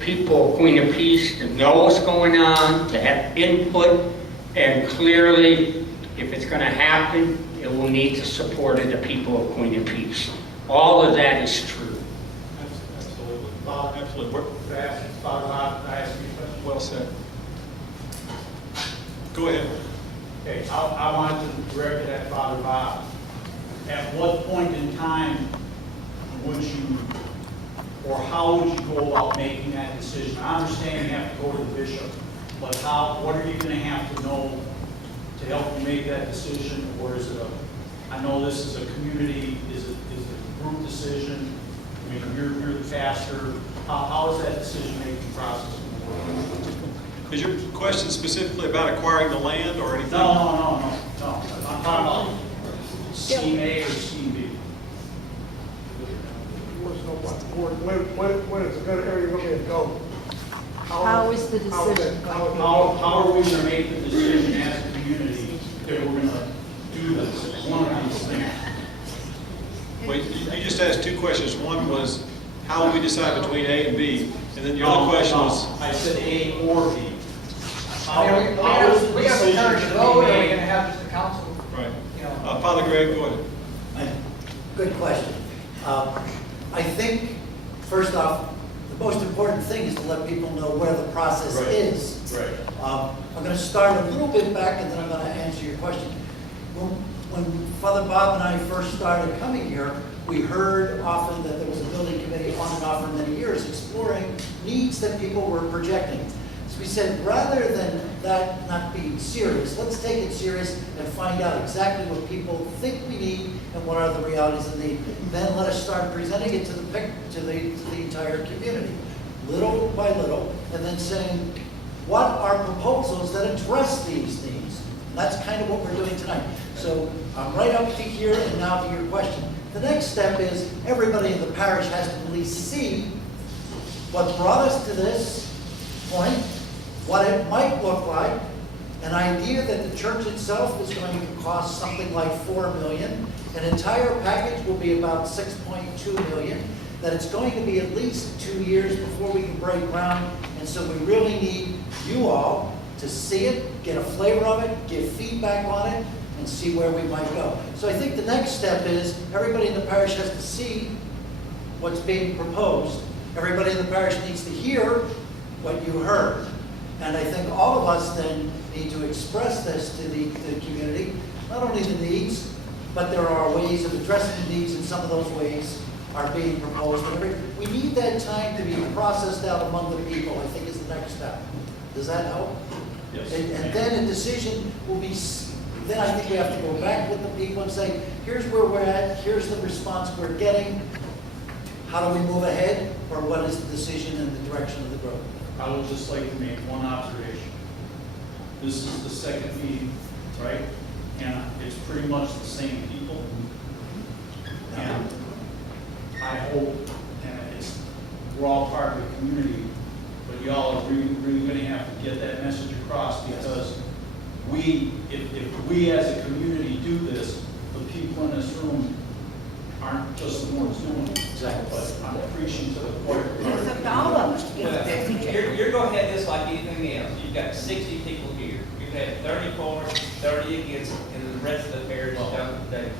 people of Queen of Peace to know what's going on, to have input, and clearly, if it's going to happen, it will need the support of the people of Queen of Peace. All of that is true. Absolutely. Absolutely. Could I ask Father Bob, could I ask you a question? Well said. Go ahead. Okay, I wanted to direct it at Father Bob. At what point in time would you, or how would you go about making that decision? I understand you have to go to the bishop, but what are you going to have to know to help you make that decision? Or is it I know this is a community, is it a group decision? I mean, you're the pastor. How is that decision-making process going to work? Is your question specifically about acquiring the land or anything? No. I'm talking about scheme A or scheme B. When is a good area going to go? How is the decision going? How are we going to make the decision as a community that we're going to do this, one of these things? Wait, you just asked two questions. One was, how will we decide between A and B? And then your other question was, I said A or B. We have to turn to vote, or are we going to have just the council? right. You know. Father Greg, go ahead. Good question. I think, first off, the most important thing is to let people know where the process Right. is. Right. I'm going to start a little bit back and then I'm going to answer your question. When Father Bob and I first started coming here, we heard often that there was a building committee on and off for many years exploring needs that people were projecting. So we said, rather than that not being serious, let's take it serious and find out exactly what people think we need and what are the realities of the need. Then let us start presenting it to the entire community, little by little, and then saying, what are proposals that address these needs? And that's kind of what we're doing tonight. So I'm right up to here and now to your question. The next step is everybody in the parish has to at least see what brought us to this point, what it might look like, an idea that the church itself is going to cost something like $4 million, an entire package will be about $6.2 million, that it's going to be at least 2 years before we can break ground, and so we really need you all to see it, get a flavor of it, give feedback on it, and see where we might go. So I think the next step is everybody in the parish has to see what's being proposed. Everybody in the parish needs to hear what you heard. And I think all of us then need to express this to the community, not only the needs, but there are ways of addressing the needs, and some of those ways are being proposed. We need that time to be processed out among the people, I think is the next step. Does that help? Yes. And then a decision will be, then I think we have to go back with the people and say, here's where we're at, here's the response we're getting, how do we move ahead, or what is the decision in the direction of the growth? I would just like to make one observation. This is the second meeting, right? And it's pretty much the same people. And I hope, and we're all part of the community, but y'all are really going to have to get that message across, because if we as a community do this, the people in this room aren't just the ones doing it. Exactly. But I'm preaching to the choir. You're going to have this like anything else. You've got 60 people here. You've had 30 for, 30 against, and the rest of the parish down today.